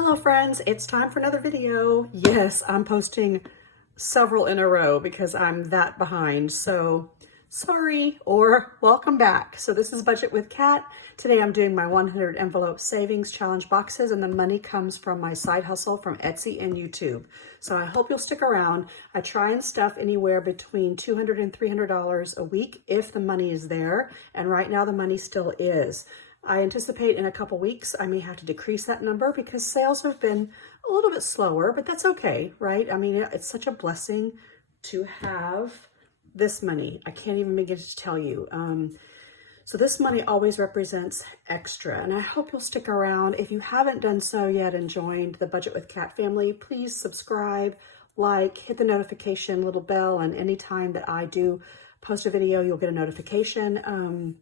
Hello friends, it's time for another video. Yes, I'm posting several in a row because I'm that behind. So sorry or welcome back. So this is Budget with Kat. Today I'm doing my 100 envelope savings challenge boxes, and the money comes from my side hustle from Etsy and YouTube. So I hope you'll stick around. I try and stuff anywhere between $200 and $300 a week if the money is there. And right now the money still is. I anticipate in a couple weeks I may have to decrease that number because sales have been a little bit slower, but that's okay, right? I mean, it's such a blessing to have this money. I can't even begin to tell you. So this money always represents extra, and I hope you'll stick around. If you haven't done so yet and joined the Budget with Kat family, please subscribe, like, hit the notification little bell, and anytime that I do post a video, you'll get a notification.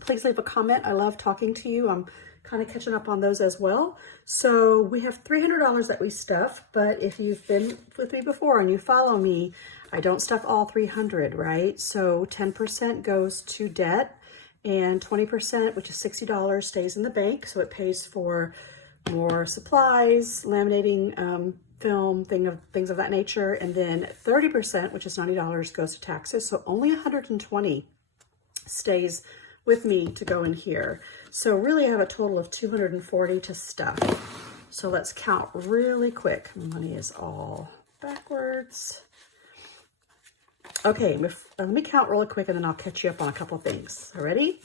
Please leave a comment. I love talking to you. I'm kind of catching up on those as well. So we have $300 that we stuff, but if you've been with me before and you follow me, I don't stuff all 300, right? So 10% goes to debt and 20%, which is $60, stays in the bank. So it pays for more supplies, laminating, film, things of that nature. And then 30%, which is $90, goes to taxes. So only $120 stays with me to go in here. So really I have a total of $240 to stuff. So let's count really quick. Money is all backwards. Okay, let me count really quick and then I'll catch you up on a couple things. Ready?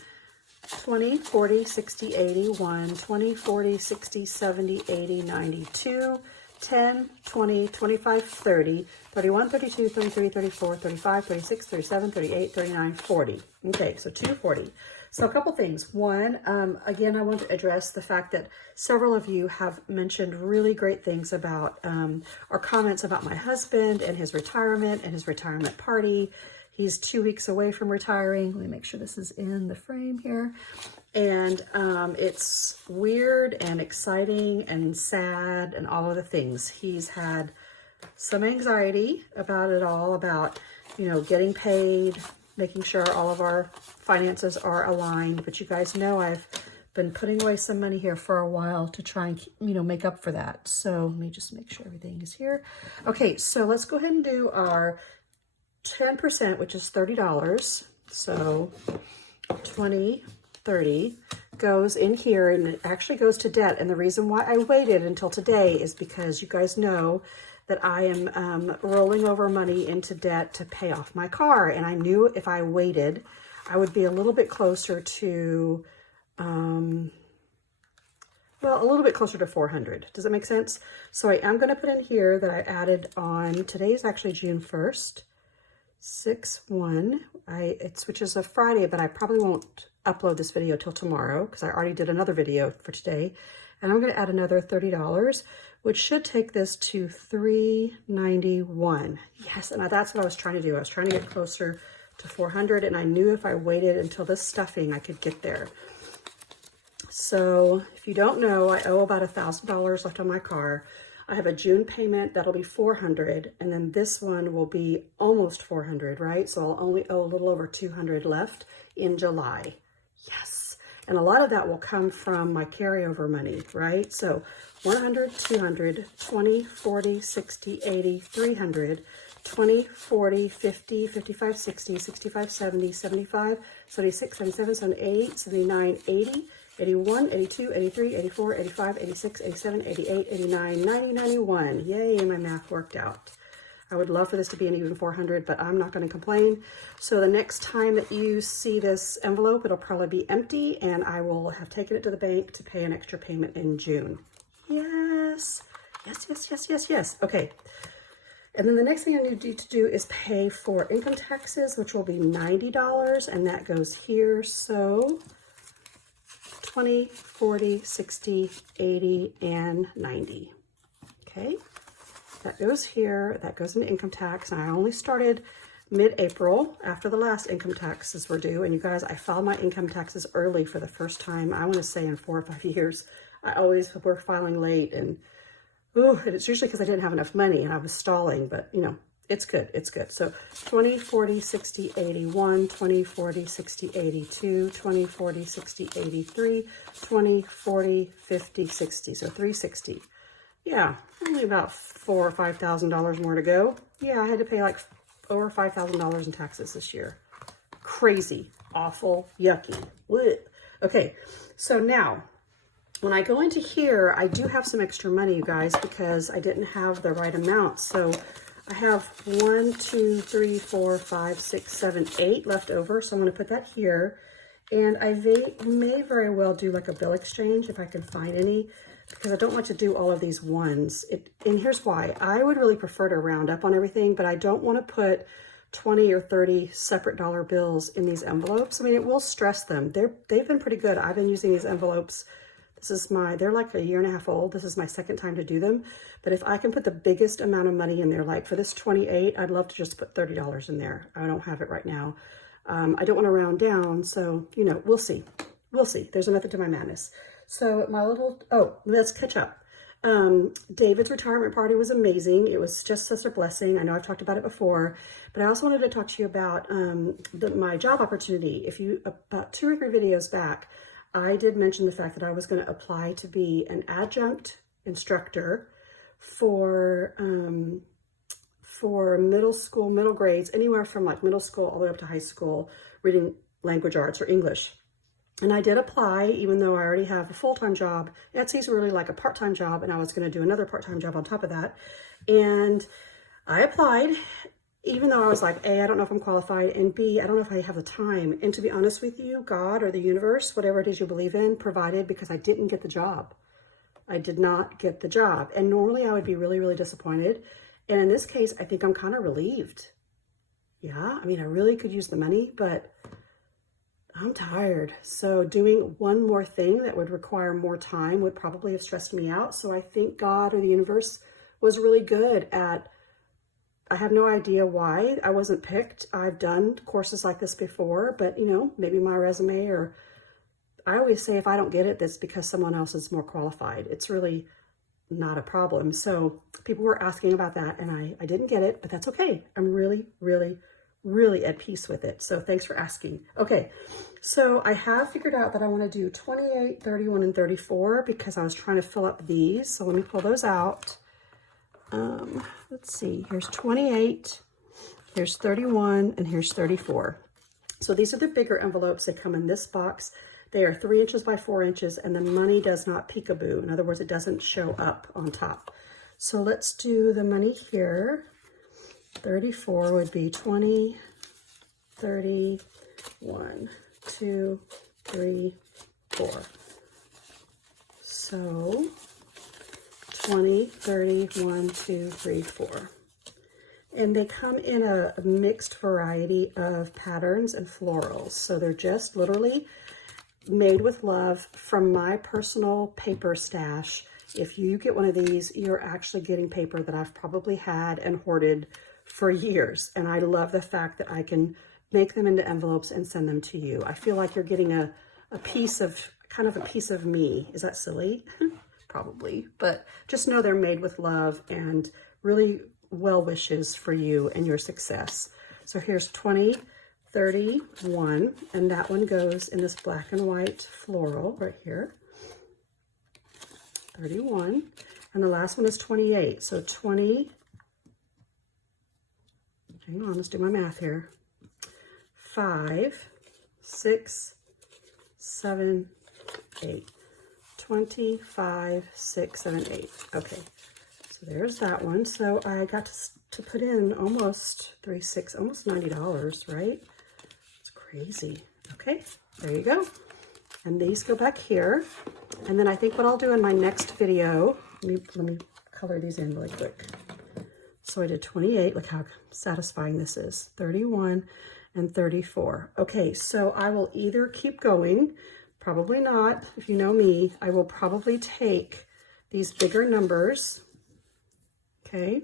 20, 40, 60, 80, 1, 20, 40, 60, 70, 80, 92, 10, 20, 25, 30, 31, 32, 33, 34, 35, 36, 37, 38, 39, 40. Okay, so 240. So a couple things. One, again, I want to address the fact that several of you have mentioned really great things about, or comments about my husband and his retirement party. He's 2 weeks away from retiring. Let me make sure this is in the frame here. And it's weird and exciting and sad and all of the things. He's had some anxiety about it all, about, getting paid, making sure all of our finances are aligned. But you guys know I've been putting away some money here for a while to try and, make up for that. So let me just make sure everything is here. Okay, so let's go ahead and do our 10%, which is $30. So 20, 30 goes in here, and it actually goes to debt. And the reason why I waited until today is because you guys know that I am rolling over money into debt to pay off my car. And I knew if I waited, I would be a little bit closer to, a little bit closer to 400. Does that make sense? So I am going to put in here that I added on, today is actually June 1st, 6/1. Which is a Friday, but I probably won't upload this video till tomorrow because I already did another video for today. And I'm going to add another $30, which should take this to $391. Yes, and that's what I was trying to do. I was trying to get closer to 400, and I knew if I waited until this stuffing, I could get there. So if you don't know, I owe about $1,000 left on my car. I have a June payment that'll be $400, and then this one will be almost $400, right? So I'll only owe a little over $200 left in July. Yes. And a lot of that will come from my carryover money, right? So 100, 200, 20, 40, 60, 80, 300, 20, 40, 50, 55, 60, 65, 70, 75, 76, 77, 78, 79, 80, 81, 82, 83, 84, 85, 86, 87, 88, 89, 90, 91. Yay, my math worked out. I would love for this to be an even 400, but I'm not going to complain. So the next time that you see this envelope, it'll probably be empty, and I will have taken it to the bank to pay an extra payment in June. Yes. Yes, yes, yes, yes, yes. Okay. And then the next thing I need to do is pay for income taxes, which will be $90, and that goes here. So 20, 40, 60, 80, and 90. Okay. That goes here, that goes into income tax, and I only started mid-April after the last income taxes were due. And you guys, I filed my income taxes early for the first time, I want to say in 4 or 5 years. I always were filing late, and it's usually because I didn't have enough money and I was stalling, but it's good, it's good. So 20, 40, 60, 81, 20, 40, 60, 82, 20, 40, 60, 83, 20, 40, 50, 60, so 360. Yeah, only about $4,000 or $5,000 more to go. Yeah, I had to pay like over $5,000 in taxes this year. Crazy, awful, yucky. Blech. Okay, so now when I go into here, I do have some extra money, you guys, because I didn't have the right amount. So I have 1, 2, 3, 4, 5, 6, 7, 8 left over. So I'm going to put that here. And I may very well do like a bill exchange if I can find any, because I don't want to do all of these ones. And here's why. I would really prefer to round up on everything, but I don't want to put 20 or 30 separate dollar bills in these envelopes. I mean, it will stress them. They've been pretty good. I've been using these envelopes. They're like a year and a half old. This is my second time to do them. But if I can put the biggest amount of money in there, like for this 28, I'd love to just put $30 in there. I don't have it right now. I don't want to round down. So, you know, we'll see. We'll see. There's a method to my madness. So let's catch up. David's retirement party was amazing. It was just such a blessing. I know I've talked about it before, but I also wanted to talk to you about my job opportunity. About 2 or 3 videos back, I did mention the fact that I was going to apply to be an adjunct instructor for middle grades, anywhere from like middle school all the way up to high school, reading language arts or English. And I did apply, even though I already have a full-time job. Etsy's really like a part-time job, and I was going to do another part-time job on top of that. And I applied, even though I was like, A, I don't know if I'm qualified, and B, I don't know if I have the time. And to be honest with you, God or the universe, whatever it is you believe in, provided, because I didn't get the job. I did not get the job. And normally I would be really, really disappointed. And in this case, I think I'm kind of relieved. Yeah, I mean, I really could use the money, but I'm tired. So doing one more thing that would require more time would probably have stressed me out. So I think God or the universe was really good at, I have no idea why I wasn't picked. I've done courses like this before, but you know, maybe my resume, or I always say if I don't get it, that's because someone else is more qualified. It's really not a problem. So people were asking about that, and I didn't get it, but that's okay. I'm really, really, really at peace with it. So thanks for asking. Okay, so I have figured out that I want to do 28, 31, and 34 because I was trying to fill up these. So let me pull those out. Let's see, here's 28, here's 31, and here's 34. So these are the bigger envelopes. They come in this box. They are 3 inches by 4 inches, and the money does not peekaboo. In other words, it doesn't show up on top. So let's do the money here. 34 would be 20, 30, 1, 2, 3, 4. So 20, 30, 1, 2, 3, 4. And they come in a mixed variety of patterns and florals. So they're just literally made with love from my personal paper stash. If you get one of these, you're actually getting paper that I've probably had and hoarded for years. And I love the fact that I can make them into envelopes and send them to you. I feel like you're getting a piece of, kind of a piece of me. Is that silly? Probably, but just know they're made with love and really well wishes for you and your success. So here's 20, 31, and that one goes in this black and white floral right here. 31, and the last one is 28. So 20, hang on, let's do my math here. 5, 6, 7, 8. 25, 6, 7, 8. Okay, so there's that one. So I got to put in almost almost $90, right? It's crazy. Okay, there you go. And these go back here. And then I think what I'll do in my next video, let me color these in really quick. So I did 28. Look how satisfying this is. 31 and 34. Okay, so I will either keep going. Probably not. If you know me, I will probably take these bigger numbers, okay,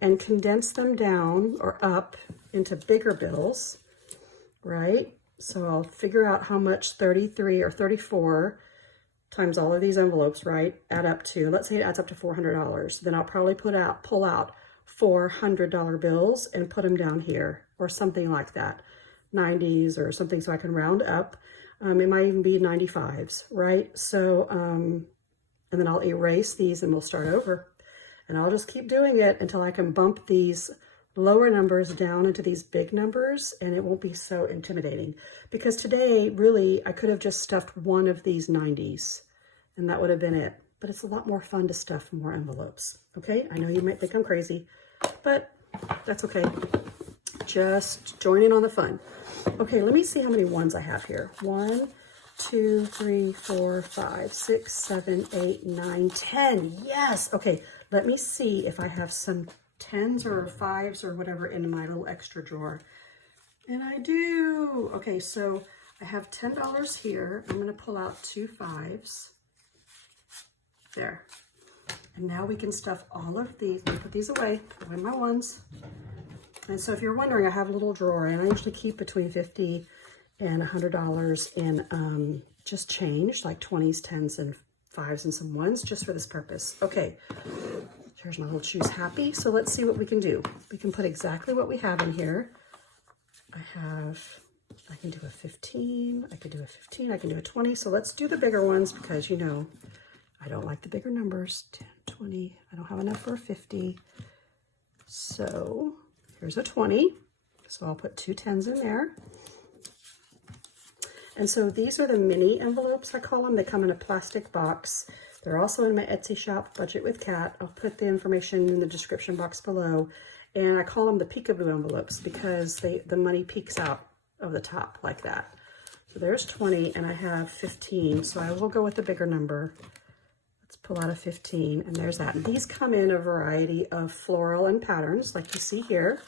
and condense them down or up into bigger bills, right? So I'll figure out how much 33 or 34 times all of these envelopes, right, add up to. Let's say it adds up to $400. Then I'll probably pull out $400 bills and put them down here or something like that, 90s or something, so I can round up. It might even be 95s, right? So, and then I'll erase these and we'll start over. And I'll just keep doing it until I can bump these lower numbers down into these big numbers, and it won't be so intimidating. Because today, really, I could have just stuffed one of these 90s, and that would have been it. But it's a lot more fun to stuff more envelopes, okay? I know you might think I'm crazy, but that's okay. Just join in on the fun. Okay, let me see how many ones I have here. 1, 2, 3, 4, 5, 6, 7, 8, 9, 10. Yes, okay. Let me see if I have some 10s or 5s or whatever in my little extra drawer. And I do. Okay, so I have $10 here. I'm gonna pull out 2 5s. There. And now we can stuff all of these. Let me put these away. Put away my ones. And so if you're wondering, I have a little drawer, and I usually keep between $50 and $100 in just change, like 20s, 10s, and 5s, and some 1s, just for this purpose. Okay, here's my little choose happy. So let's see what we can do. We can put exactly what we have in here. I can do a 15, I could do a 15, I can do a 20. So let's do the bigger ones because, you know, I don't like the bigger numbers. 10, 20, I don't have enough for a 50. So here's a 20. So I'll put 2 10s in there. And so these are the mini envelopes, I call them. They come in a plastic box. They're also in my Etsy shop, Budget with Kat. I'll put the information in the description box below. And I call them the peekaboo envelopes because the money peeks out of the top like that. So there's 20 and I have 15. So I will go with the bigger number. Let's pull out a 15 and there's that. And these come in a variety of floral and patterns like you see here.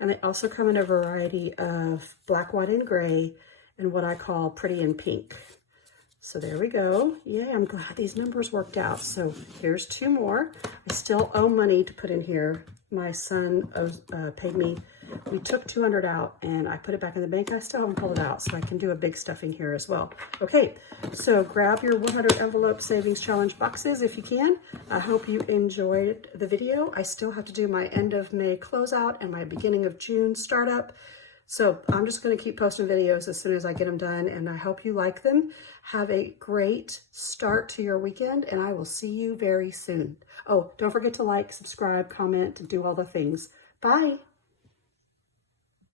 And they also come in a variety of black, white, and gray and what I call pretty in pink. So there we go. Yeah, I'm glad these numbers worked out. So here's 2 more. I still owe money to put in here. My son paid me. We took $200 out and I put it back in the bank. I still haven't pulled it out, so I can do a big stuffing here as well. Okay, so grab your 100 envelope savings challenge boxes if you can. I hope you enjoyed the video. I still have to do my end of May closeout and my beginning of June startup. So I'm just going to keep posting videos as soon as I get them done, and I hope you like them. Have a great start to your weekend, and I will see you very soon. Oh, don't forget to like, subscribe, comment, and do all the things. Bye.